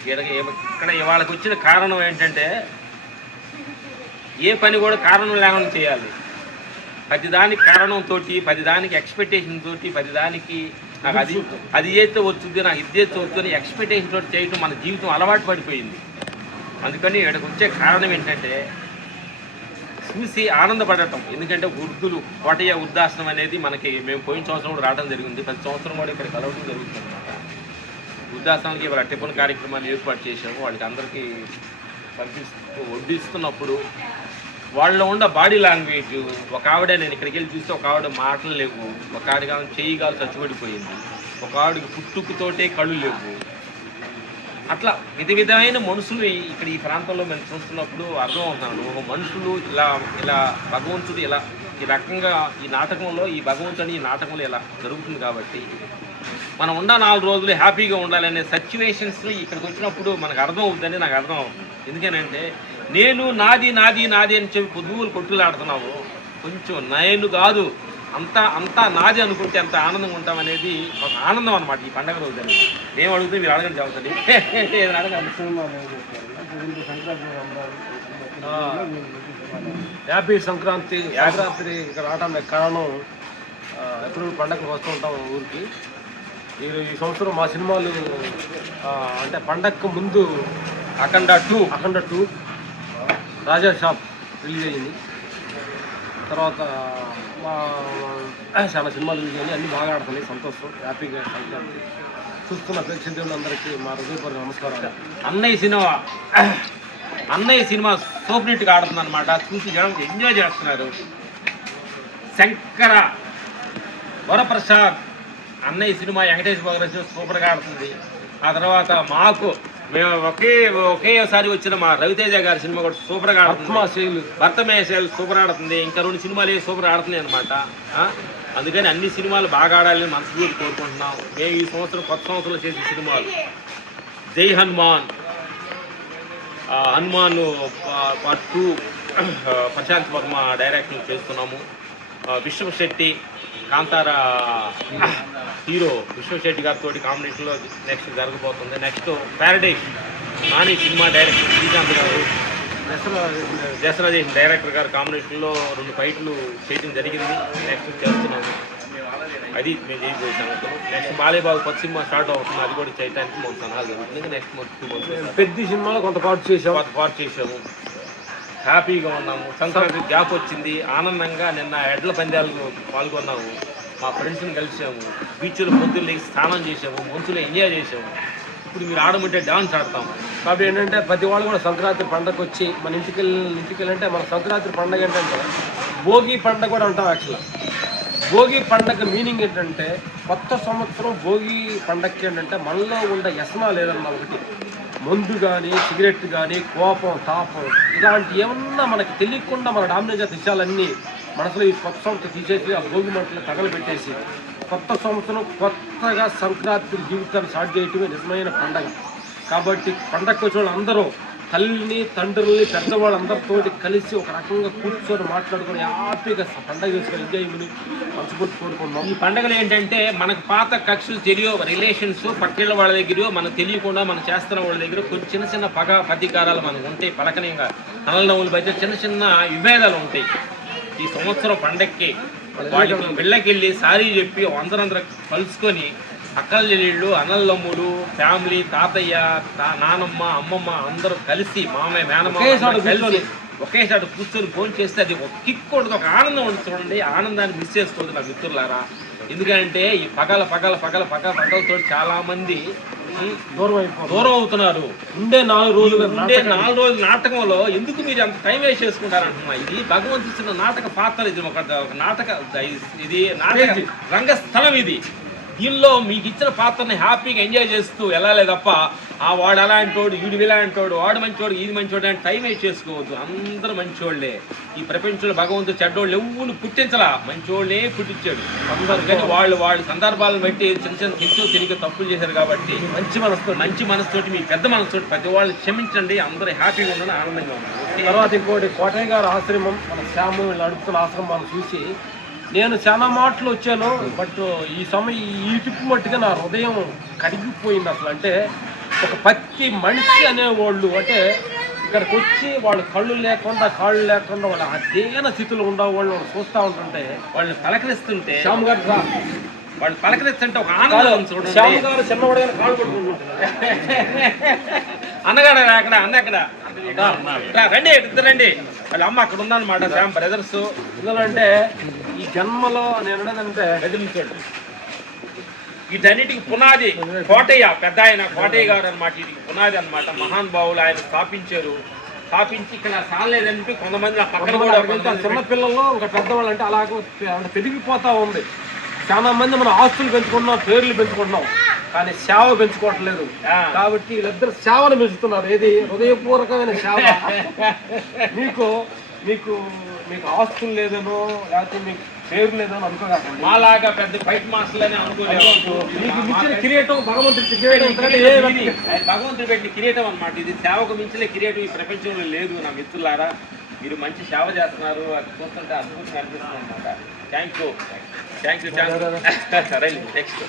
ఇక్కడ ఇవాళకి వచ్చిన కారణం ఏంటంటే ఏ పని కూడా కారణం లేకుండా చేయాలి. ప్రతిదానికి కారణంతో, ప్రతిదానికి ఎక్స్పెక్టేషన్ తోటి, ప్రతిదానికి నాకు అది చేస్తే వస్తుంది, నాకు ఇది చేస్తే వస్తుంది ఎక్స్పెక్టేషన్ తోటి చేయటం మన జీవితం అలవాటు పడిపోయింది. అందుకని ఇక్కడికి వచ్చే కారణం ఏంటంటే చూసి ఆనందపడటం. ఎందుకంటే వృద్ధులు కోటయ్య వృద్ధాశ్రమం అనేది మనకి మేము పోయిన సంవత్సరం కూడా రావడం జరిగింది, ప్రతి సంవత్సరం కూడా ఇక్కడ కలవడం జరుగుతుంది అనమాట. వృద్ధాశ్రమానికి ఇవాళ టిఫిన్ కార్యక్రమాలు ఏర్పాటు చేసాము. వాళ్ళకి అందరికీ వడ్డిస్తున్నప్పుడు వాళ్ళలో ఉన్న బాడీ లాంగ్వేజ్, ఒక ఆవిడ నేను ఇక్కడికి వెళ్ళి చూస్తే ఒక ఆవిడ మాటలు లేవు, ఒక ఆవిడ చెయ్యిగాలు చచ్చిపడిపోయింది, ఒక ఆవిడకి పుట్టుకుతోటే కళ్ళు లేవు. అట్లా విధమైన మనుషులు ఇక్కడ ఈ ప్రాంతంలో మేము చూస్తున్నప్పుడు అర్థమవుతున్నాడు. ఒక మనుషులు ఇలా ఇలా భగవంతుడు ఇలా ఈ రకంగా ఈ నాటకంలో ఈ భగవంతుడి ఈ నాటకంలో ఇలా జరుగుతుంది. కాబట్టి మనం ఉన్న 4 రోజులు హ్యాపీగా ఉండాలనే సిచ్యువేషన్స్ ఇక్కడికి వచ్చినప్పుడు మనకు అర్థం అవుతుందని నాకు అర్థం అవుతుంది. ఎందుకనంటే నేను నాది నాది నాది అని చెప్పి పొద్దుగులు కొట్టులాడుతున్నావు, కొంచెం నేను కాదు అంతా నాది అనుకుంటే అంత ఆనందంగా ఉంటామనేది ఒక ఆనందం అనమాట ఈ పండగ రోజు. అని మేము అడుగుతే మీరు అడగండి, చదువుతుంది ఏదైనా అడగండి. హ్యాపీ సంక్రాంతి. సంక్రాంతి ఇక్కడ రావడానికి కారణం ఎప్పుడు పండగకు వస్తూ ఉంటాం ఊరికి. ఈ సంవత్సరం మా సినిమాలు అంటే పండగకు ముందు అఖండ 2 రాజా షాప్ రిలీజ్ అయ్యింది. తర్వాత చాలా సినిమాలు రిలీజ్ అయ్యి అన్నీ బాగా ఆడుతున్నాయి. సంతోషం, హ్యాపీగా సంక్రాంతి చూస్తున్న ప్రేక్షకులందరికీ మా హృదయపూర్వక నమస్కారాలు. అన్నయ్య సినిమా సూపర్ హిట్గా ఆడుతుంది అనమాట. చూసి జనం ఎంజాయ్ చేస్తున్నారు. శంకర వరప్రసాద్ అన్నయ్య సినిమా వెంకటేష్ బాబు సూపర్గా ఆడుతుంది. ఆ తర్వాత మేము ఒకేసారి వచ్చిన మా రవితేజ గారి సినిమా కూడా సూపర్గా ఆడుతుంది. భర్తమేశాలు సూపర్ ఆడుతుంది. ఇంకా 2 సినిమాలు సూపర్ ఆడుతున్నాయి అనమాట. అందుకని అన్ని సినిమాలు బాగా ఆడాలని మనస్ఫూర్తి కోరుకుంటున్నాం. మేము ఈ సంవత్సరం కొత్త సంవత్సరంలో చేసిన సినిమాలు జై హనుమాన్, హనుమాన్ పార్ట్ 2 ప్రశాంత్ వర్మ డైరెక్షన్ చేస్తున్నాము. విశ్వశెట్టి కాంతారా హీరో విశ్వశెట్టి గారితో కాంబినేషన్లో నెక్స్ట్ జరగబోతుంది. Next Paradise Nani cinema director Srikanth గారు, దసరా చేసిన డైరెక్టర్ గారు కాంబినేషన్లో 2 ఫైట్లు చేయడం జరిగింది. నెక్స్ట్ చేస్తున్నాము. అది మేము చేయబోయే సంగతులు. నెక్స్ట్ బాలేబాబు కొత్త సినిమా స్టార్ట్ అవుతుంది, అది కూడా చేయడానికి మన సలహాలు జరుగుతుంది. నెక్స్ట్ మంత్ 2 months పెద్ద సినిమాలో కొంత పార్ట్ చేసాము. హ్యాపీగా ఉన్నాము. సంక్రాంతి గ్యాప్ వచ్చింది, ఆనందంగా నిన్న ఎడ్ల పందాలకు పాల్గొన్నాము. మా ఫ్రెండ్స్ని కలిసాము, బీచ్లో పొద్దున్న స్నానం చేసాము, మంచులో ఎంజాయ్ చేసాము. ఇప్పుడు మీరు ఆడమంటే డాన్స్ ఆడతాము. కాబట్టి ఏంటంటే ప్రతి వాళ్ళు కూడా సంక్రాంతి పండగకు వచ్చి మన ఇంటికి అంటే మన సంక్రాంతి పండగ ఏంటంటే భోగి పండగ కూడా ఉంటాం. యాక్చువల్గా భోగి పండగ మీనింగ్ ఏంటంటే కొత్త సంవత్సరం. భోగి పండగకి ఏంటంటే మనలో ఉండే వ్యసనాలు ఏదన్నా ఒకటి, మందు కానీ సిగరెట్ కానీ కోపం తాపం ఇలాంటి ఏమన్నా మనకి తెలియకుండా మన డామినేజ్ విషయాలన్నీ మనసులో ఈ కొత్త సంవత్సరం తీసేసి ఆ భోగి మంటలు తగలబెట్టేసి కొత్త సంవత్సరం కొత్తగా సంక్రాంతి జీవితాన్ని స్టార్ట్ చేయటమే నిజమైన పండగ. కాబట్టి పండగకు వచ్చిన అందరూ తల్లిని తండ్రుల్ని పెద్దవాళ్ళందరితో కలిసి ఒక రకంగా కూర్చొని మాట్లాడుకొని హ్యాపీగా పండగ చేసుకొని ఎంజాయ్ చేయమని మనస్ఫూర్తి కోరుకుంటున్నాం. ఈ పండుగలు ఏంటంటే మనకు పాత కక్షలు తెలియో రిలేషన్స్ పక్కిళ్ళ వాళ్ళ దగ్గర మనకు తెలియకుండా మనం చేస్తున్న వాళ్ళ దగ్గర కొంచెం చిన్న చిన్న ప్రతీకారాలు మనకు ఉంటాయి. పలకనీయంగా నల్లనవ్వుల మధ్య చిన్న చిన్న విభేదాలు ఉంటాయి. ఈ సంవత్సరం పండగకి వాళ్ళకి వెళ్ళకెళ్ళి సారీ చెప్పి అందరూ కలుసుకొని అక్కల చెల్లెళ్ళు అన్నలమ్ముడు ఫ్యామిలీ తాతయ్య నానమ్మ అమ్మమ్మ అందరూ కలిసి మామయ్య మేనమ్మ కలిసి ఒకేసారి కూర్చొని ఫోన్ చేస్తే అది ఒక కిక్ ఉంటుంది, ఒక ఆనందం ఉంటుంది. చూడండి, ఆనందాన్ని మిస్ చేసుకోవద్దు నా మిత్రులారా. ఎందుకంటే ఈ పగలతో చాలా మంది దూరం అవుతున్నారు. ఉండే 4 రోజులు నాటకంలో ఎందుకు మీరు అంత టైం వేస్ట్ చేసుకుంటారంటున్నా. ఇది భగవంతుడు ఇచ్చిన నాటక పాత్ర. ఇది ఒక నాటక రంగస్థలం. ఇది దీనిలో మీకు ఇచ్చిన పాత్రని హ్యాపీగా ఎంజాయ్ చేస్తూ వెళ్ళాలి తప్ప వాడు అలాంటోడు వీడు ఇలాంటోడు వాడు మంచోడు ఇది మంచోడు అని టైం వేస్ట్ చేసుకోవద్దు. అందరూ మంచోళ్లే. ఈ ప్రపంచంలో భగవంతుడు చెడ్డోళ్ళు ఎవరు పుట్టించలా, మంచోళ్ళే పుట్టించాడు అందరూ. కానీ వాళ్ళు సందర్భాలను బట్టి చిన్న తిరిగి తప్పులు చేశారు. కాబట్టి మంచి మనసుతోటి మీ పెద్ద మనసుతోటి ప్రతి వాళ్ళు క్షమించండి. అందరూ హ్యాపీగా ఉండాలని ఆనందంగా ఉన్నారు. తర్వాత ఇంకోటి కోటయ్య గారు ఆశ్రమం మన శ్యాము నడుపుతున్న ఆశ్రమం చూసి నేను చాలా మాటలు వచ్చాను. బట్ ఈ ట్రిప్ మట్టుగా నా హృదయం కరిగిపోయింది అసలు. అంటే ఒక ప్రతి మనిషి అనేవాళ్ళు అంటే ఇక్కడికి వచ్చి వాళ్ళు కళ్ళు లేకుండా కాళ్ళు లేకుండా వాళ్ళు అదేన స్థితిలో ఉండేవాళ్ళు చూస్తూ ఉంటుంటే వాళ్ళు పలకరిస్తుంటే శ్యామ్ గారు రా. వాళ్ళు పలకరిస్తుంటే ఒక ఆనందం చూడండి. శ్యామ్ గారు చిన్నవాడు కానీ కాళ్ళు పట్టుకుంటుంటారు. అన్నగాడు అక్కడ అన్న అక్కడ రండి ఇద్దరు రండి. వాళ్ళ అమ్మ అక్కడ ఉందన్నమాట. శ్యామ్ బ్రదర్స్ ఎందుకంటే ఈ జన్మలో నేను ఏంటంటే ఎదురించండి. వీటన్నిటికి పునాది కోటయ్య, పెద్ద ఆయన కోటయ్య గారు అనమాట. వీటికి పునాది అనమాట. మహానుభావులు ఆయన స్థాపించి ఇక్కడ సాలేదంటే కొంతమంది నా పక్కన కూడా చిన్న పిల్లలు ఇంకా పెద్దవాళ్ళు అంటే అలాగే పెరిగిపోతా ఉంది. చాలా మంది మనం ఆస్తులు పెంచుకుంటున్నాం, పేర్లు పెంచుకుంటున్నాం, కానీ సేవ పెంచుకోవట్లేదు. కాబట్టి వీళ్ళిద్దరు సేవను పెంచుతున్నారు. ఏది హృదయపూర్వకమైన సేవ. మీకు మీకు మీకు ఆస్తులు లేదనో లేకపోతే మీకు పేరు లేదని అనుకోకండి. మాలాగా పెద్ద ఫైట్ మాస్టర్లు అని అనుకోలేదు. మీకు మించిన కిరీటం భగవంతుడి భగవంతుడు పెట్టిన కిరీటం అనమాట. ఇది సేవకు మించిన కిరీటం ఈ ప్రపంచంలో లేదు. నా మిత్రులారా, మీరు మంచి సేవ చేస్తున్నారు. అది చూస్తుంటే అద్భుతంగా అనిపిస్తుంది అనమాట. Thank you. నెక్స్ట్